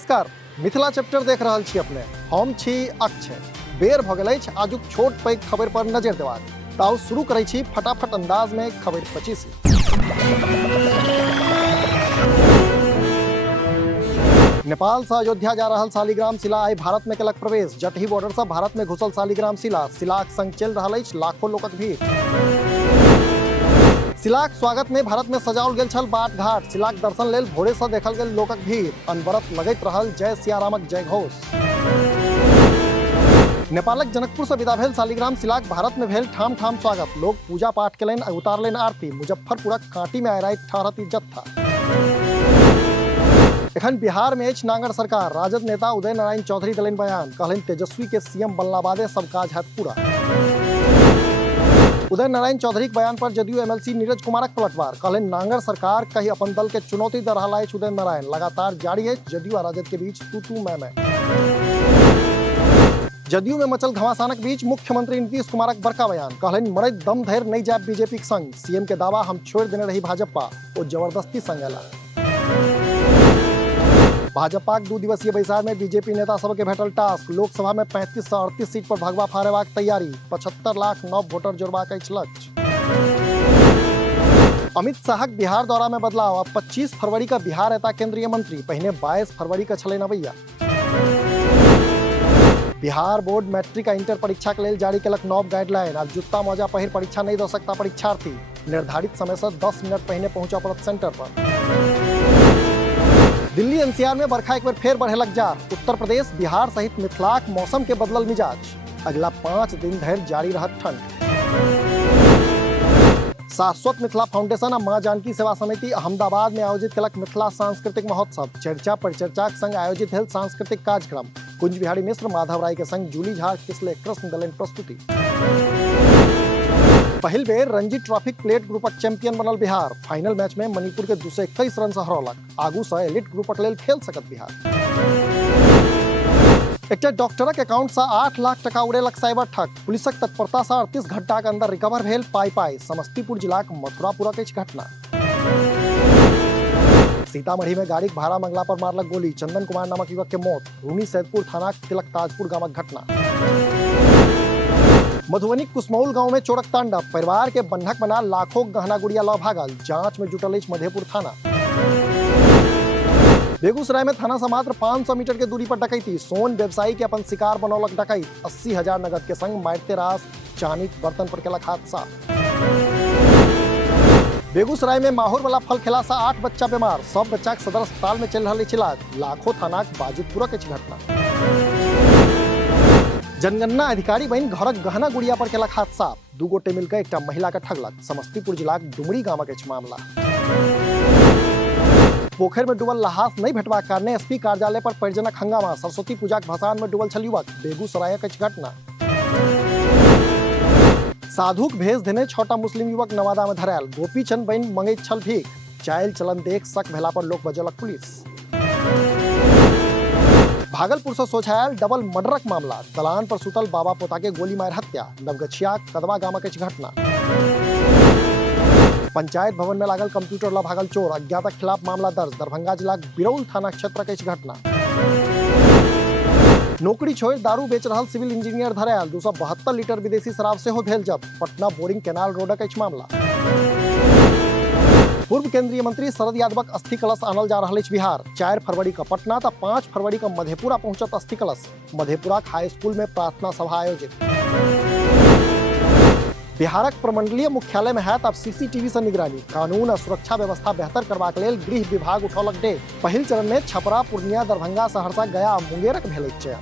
नमस्कार, मिथिला चैप्टर देख रहल छी अपने। हम छी अक्षय। बेर भ गेल अछि आजुक छोट पैघ खबर पर नजर देबाक। ताउ शुरू करै छी फटाफट अंदाज में खबर 25। नेपाल से अयोध्या जा रहल शालिग्राम शिला आइ भारत में केलक प्रवेश। जटही बॉर्डर से भारत में घुसल शालिग्राम शिला। शिलाक संग चलि रहल अछि लाखों लोकक भीड़। शिलाक स्वागत में भारत में सजाओल गेल छल बाट घाट। शिलाक दर्शन लेल भोरे से देखल गेल लोकक भीड़। अनवरत लगैत रहल जय सियारामक जय घोष। नेपालक जनकपुर से विदा भेल शालिग्राम शिलाक भारत में भेल ठाम ठाम स्वागत। लोग पूजा पाठ केलनि आ उतारलनि आरती। मुजफ्फरपुरक कांटी में आइ ठहरत जत्था। एखन बिहार में अछि नांगर सरकार। राजद नेता उदय नारायण चौधरी देलनि बयान। कहलनि तेजस्वी के सीएम बनला बादे सब काज हैत पूरा। उदय नारायण चौधरी के बयान पर जदयू एमएलसी नीरज कुमारक पलटवार। कहलनि नांगर सरकार कहीं अपन दल के चुनौती दे रहा अछि उदय नारायण। लगातार जारी है जदयू और राजद के बीच तू मैं। जदयू में मचल घमासानक बीच मुख्यमंत्री नीतीश कुमारक बड़का बयान। कहलनि मरैत दम धरि नहीं जायब बीजेपी के संग। सीएम के दावा हम छोड़ देने रही भाजपा ओ जबरदस्ती संग एला। भाजपाक 2 दिवसीय बैसार में बीजेपी नेता सबके भेटल टास्क। लोकसभा में 35 से 38 सीट पर भगवा फाड़ेबाक तैयारी। 75 लाख नव वोटर जोड़बाक अछि लक्ष्य। अमित शाहक बिहार दौरा में बदलाव। अब 25 फरवरी का बिहार एता केंद्रीय मंत्री। पहले 22 फरवरी का छलनि अबैया। बिहार बोर्ड मैट्रिक आ इंटर परीक्षा के लेल जारी केलक नव गाइडलाइन। अब जूता मोजा पहिर परीक्षा नहीं दे सकता परीक्षार्थी। निर्धारित समय से 10 मिनट पहले पहुंचा पड़त सेंटर पर। दिल्ली एनसीआर में बरखा एक बार फेर बढ़ेलक जार। उत्तर प्रदेश बिहार सहित मिथिलाक मौसम के बदलल मिजाज। अगला 5 दिन धरि जारी रहत ठंड। शाश्वत मिथिला फाउंडेशन आ मां जानकी सेवा समिति अहमदाबाद में आयोजित केलक मिथिला सांस्कृतिक महोत्सव। चर्चा परिचर्चाक संग आयोजित भेल सांस्कृतिक कार्यक्रम। कुंज बिहारी मिश्र माधव राय के संग जूली झा किसले कृष्ण दलन प्रस्तुति। पहिल बेर रणजी ट्रॉफी प्लेट ग्रुपक चैंपियन बनल बिहार। फाइनल मैच में मणिपुर के 221 रन से हरौलक। आगू से एलिट ग्रुपक लेल खेल सकत बिहार। एकटा डॉक्टरक अकाउंट से 8 लाख टका उड़ेलक साइबर ठग। पुलिसक तत्परता से 38 घंटा के अंदर रिकवर भेल पाई। समस्तीपुर जिलाक मथुरापुरक अछि घटना। सीतामढ़ी में गाड़ी भाड़ा मंगला पर मारलक गोली। चंदन कुमार नामक युवक के मौत। रूनी सैदपुर थाना तिलक ताजपुर गामक घटना। मधुबनी कुसमौल गांव में चोरक तांडव। परिवार के बंधक बना लाखों गहना गुड़िया लऽ भागल। जांच में जुटल अछि मधेपुर थाना। बेगूसराय में थाना से मात्र 500 मीटर के दूरी पर डकैती। सोन व्यवसायी के अपन शिकार बनौलक डकैत। 80,000 नगद के संग मारिते रास चानीक बर्तन पर केलक हादसा। बेगूसराय में माहौर वाला फल खेला से 8 बच्चा बीमार। सब बच्चा के सदर अस्पताल में चल रहा इलाज। लाखों थानाक बाजितपुरक अछि घटना। जनगणना अधिकारी बन घरक गहना गुड़िया पर केलक हादसा। 2 गोटे मिलकर एकटा महिला के ठगलक। समस्तीपुर जिलाक डुमरी गामक अछि मामला। पोखर में डूबल लहास नहीं भेटबाक कारणे एसपी कार्यालय पर परिजनक हंगामा। सरस्वती पूजा के भसान में डूबल छल युवक। बेगूसरायक अछि घटना। साधुक भेष देने 6टा मुस्लिम युवक नवादा में धरायल। गोपीचंद बन मंगैत छल भीख। चाइल चलन देख शक भेला पर लोक बजौलक पुलिस। भागलपुर से सोझायल डबल मर्डरक मामला। दलान पर सुतल बाबा पोता के गोली मार हत्या। नवगछिया कदवा गामक अछि घटना। पंचायत भवन में लागल कंप्यूटर ला भागल चोर। अज्ञातक खिलाफ मामला दर्ज। दरभंगा जिला बिरौल थाना क्षेत्रक अछि घटना। नौकरी छोड़ दारू बेच रहल सिविल इंजीनियर धरायल। 272 लीटर विदेशी शराब सेहो भेल जब्त। पटना बोरिंग कैनाल रोडक अछि मामला। पूर्व केंद्रीय मंत्री शरद यादवक अस्थि कलश आनल जा रहल अछि बिहार। 4 फरवरी का पटना तो 5 फरवरी का मधेपुरा पहुंचत अस्थि कलश। मधेपुरा हाई स्कूल में प्रार्थना सभा आयोजित। बिहारक प्रमंडलीय मुख्यालय में हैत अब सीसीटीवी से निगरानी। कानून और सुरक्षा व्यवस्था बेहतर करबाक लेल गृह विभाग उठौलक डेग। पहिल चरण में छपरा, पूर्णिया, दरभंगा, सहरसा, गया और मुंगेरक भेल चयन।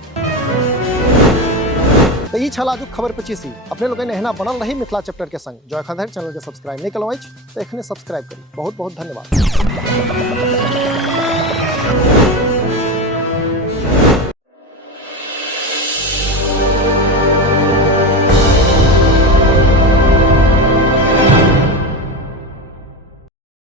तो ई छल आजुक खबर 25। अपने लोग एहना बनल रही मिथिला चैप्टर के संग। जो एखन धरि चैनल के सब्सक्राइब नहीं कलौ अछि तो एखने सब्सक्राइब करी। बहुत बहुत धन्यवाद।